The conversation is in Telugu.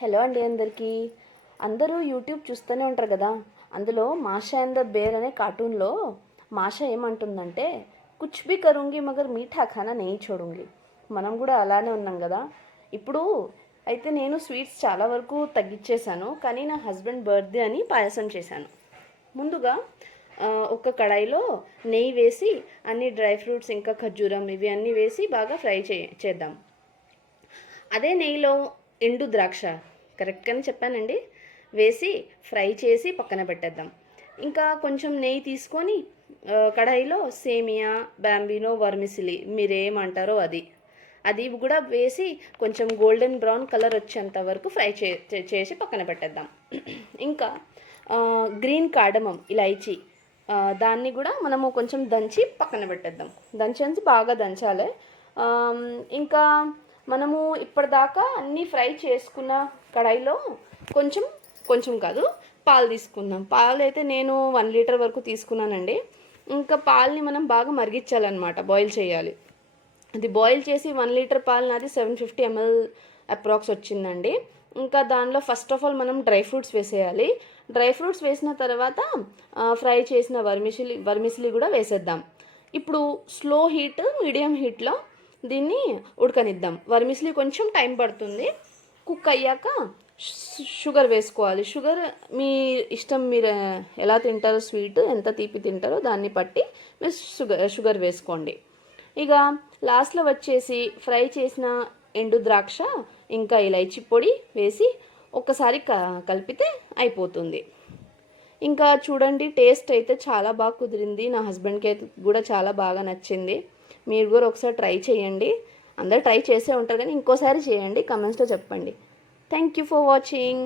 హలో అండి అందరికీ. అందరూ యూట్యూబ్ చూస్తూనే ఉంటారు కదా. అందులో మాషా అండ్ ద బేర్ అనే కార్టూన్లో మాషా ఏమంటుందంటే, కుచ్ భీ కరూంగి మగర్ మీఠా ఖానా నెయ్యి చూడుంగి. మనం కూడా అలానే ఉన్నాం కదా. ఇప్పుడు అయితే నేను స్వీట్స్ చాలా వరకు తగ్గించేశాను, కానీ నా హస్బెండ్ బర్త్డే అని పాయసం చేశాను. ముందుగా ఒక కడాయిలో నెయ్యి వేసి అన్ని డ్రై ఫ్రూట్స్ ఇంకా ఖర్జూరం ఇవి అన్నీ వేసి బాగా ఫ్రై చేద్దాం. అదే నెయ్యిలో ఎండు ద్రాక్ష, కరెక్ట్గానే చెప్పానండి, వేసి ఫ్రై చేసి పక్కన పెట్టేద్దాం. ఇంకా కొంచెం నెయ్యి తీసుకొని కడాయిలో సేమియా, బాంబినో, వర్మిసిలి మీరేమంటారో అది కూడా వేసి కొంచెం గోల్డెన్ బ్రౌన్ కలర్ వచ్చేంత వరకు ఫ్రై చేసి పక్కన పెట్టేద్దాం. ఇంకా గ్రీన్ కార్డమం, ఇలైచి, దాన్ని కూడా మనము కొంచెం దంచి పక్కన పెట్టేద్దాం. దంచి బాగా దంచాలి. ఇంకా మనము ఇప్పటిదాకా అన్నీ ఫ్రై చేసుకున్న కడాయిలో కొంచెం కొంచెం కాదు పాలు తీసుకుందాం. పాలు అయితే నేను 1 లీటర్ వరకు తీసుకున్నానండి. ఇంకా పాలని మనం బాగా మరిగించాలన్నమాట, బాయిల్ చేయాలి. అది బాయిల్ చేసి 1 లీటర్ పాలు నాది 750 ml అప్రాక్స్ వచ్చిందండి. ఇంకా దానిలో ఫస్ట్ ఆఫ్ ఆల్ మనం డ్రై ఫ్రూట్స్ వేసేయాలి. డ్రై ఫ్రూట్స్ వేసిన తర్వాత ఫ్రై చేసిన వర్మిసిలి కూడా వేసేద్దాం. ఇప్పుడు స్లో హీట్, మీడియం హీట్లో దీన్ని ఉడకనిద్దాం. వర్మిసిలి కొంచెం టైం పడుతుంది. కుక్ అయ్యాక షుగర్ వేసుకోవాలి. షుగర్ మీ ఇష్టం, మీరు ఎలా తింటారో, స్వీట్ ఎంత తీపి తింటారో దాన్ని బట్టి మీరు షుగర్ వేసుకోండి. ఇక లాస్ట్లో వచ్చేసి ఫ్రై చేసిన ఎండు ద్రాక్ష ఇంకా ఇలైచి పొడి వేసి ఒక్కసారి కలిపితే అయిపోతుంది. ఇంకా చూడండి, టేస్ట్ అయితే చాలా బాగా కుదిరింది. నా హస్బెండ్కి అయితే కూడా చాలా బాగా నచ్చింది. మీరు కూడా ఒకసారి ట్రై చేయండి. అందరూ ట్రై చేసే ఉంటారు కానీ ఇంకోసారి చేయండి, కమెంట్స్లో చెప్పండి. Thank you for watching.